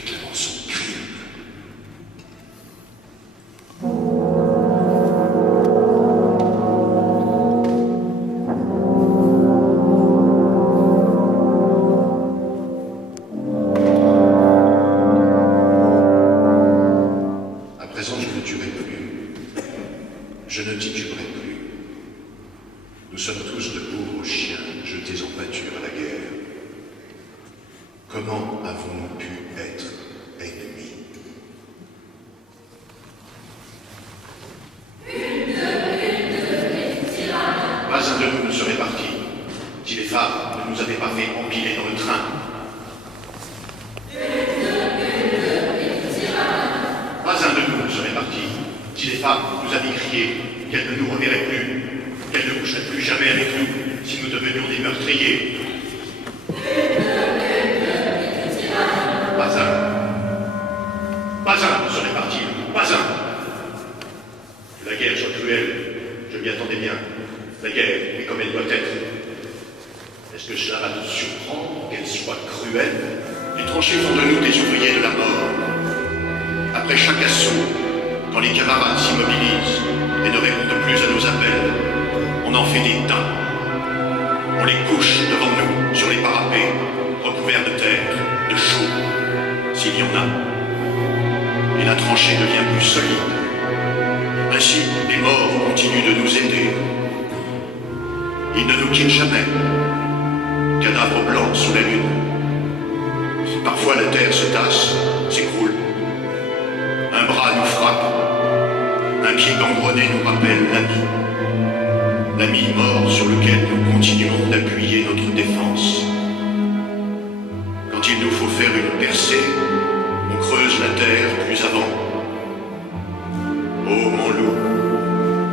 réclamant son crime. À présent, je ne tuerai plus. Je ne t'y tuerai plus. Nous sommes tous de pauvres chiens jetés en pâture à la guerre. Comment avons-nous pu être ennemis? Pas un de nous ne serait parti si les femmes ne nous avaient pas fait empiler dans le train. Pas un de nous ne serait parti si les femmes nous avaient crié qu'elles ne nous reverraient plus, qu'elles ne coucheraient plus jamais avec nous si nous devenions des meurtriers. Pas un ne serait parti, pas un. Que la guerre soit cruelle, je m'y attendais bien. La guerre est comme elle doit être. Est-ce que cela va te surprendre qu'elle soit cruelle? Les tranchées font de nous des ouvriers de la mort. Après chaque assaut, quand les camarades s'immobilisent et ne répondent plus à nos appels, on en fait des tas. On les couche devant nous, sur les parapets, recouverts de terre, de chaux, s'il y en a. Et la tranchée devient plus solide. Ainsi, les morts continuent de nous aider. Ils ne nous quittent jamais. Cadavres blancs sous la lune. Parfois la terre se tasse, s'écroule. Un bras nous frappe. Un pied gangrené nous rappelle l'ami. L'ami mort sur lequel nous continuons d'appuyer notre défense. Quand il nous faut faire une percée, on creuse la terre plus avant. Oh mon loup,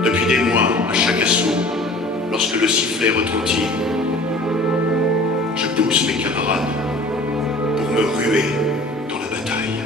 depuis des mois, à chaque assaut, lorsque le sifflet retentit, je pousse mes camarades pour me ruer dans la bataille.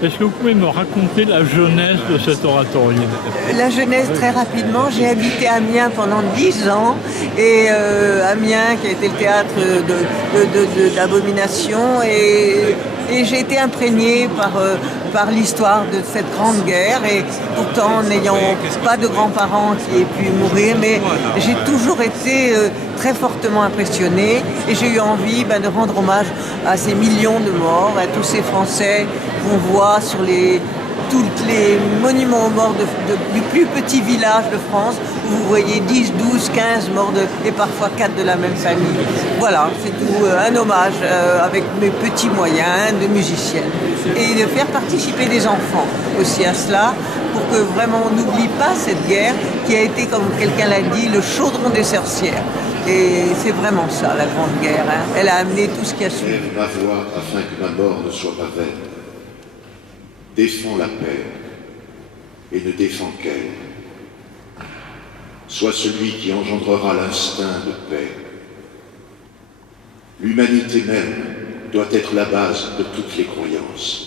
Est-ce que vous pouvez me raconter la jeunesse de cet oratorium? La jeunesse, très rapidement, j'ai habité Amiens pendant 10 ans, et Amiens qui a été le théâtre d'abominations, et j'ai été imprégnée par l'histoire de cette grande guerre, et pourtant n'ayant pas de grands-parents qui aient pu mourir, mais j'ai toujours été très fortement impressionnée, et j'ai eu envie de rendre hommage à ces millions de morts, à tous ces Français qu'on voit sur tous les monuments aux morts du plus petit village de France, où vous voyez 10, 12, 15 morts et parfois 4 de la même famille. Voilà, c'est tout un hommage avec mes petits moyens de musicienne. Et de faire participer des enfants aussi à cela, pour que vraiment on n'oublie pas cette guerre qui a été, comme quelqu'un l'a dit, le chaudron des sorcières. Et c'est vraiment ça, la Grande Guerre. Hein. Elle a amené tout ce qu'il y a su. Lève ma voix afin que ma mort ne soit pas vaine. Défends la paix et ne défends qu'elle. Sois celui qui engendrera l'instinct de paix. L'humanité même doit être la base de toutes les croyances.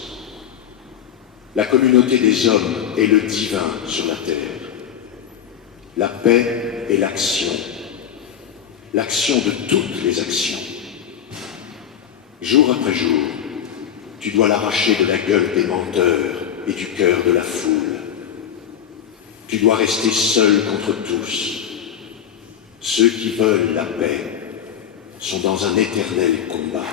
La communauté des hommes est le divin sur la terre. La paix est l'action de toutes les actions. Jour après jour, tu dois l'arracher de la gueule des menteurs et du cœur de la foule. Tu dois rester seul contre tous. Ceux qui veulent la paix sont dans un éternel combat.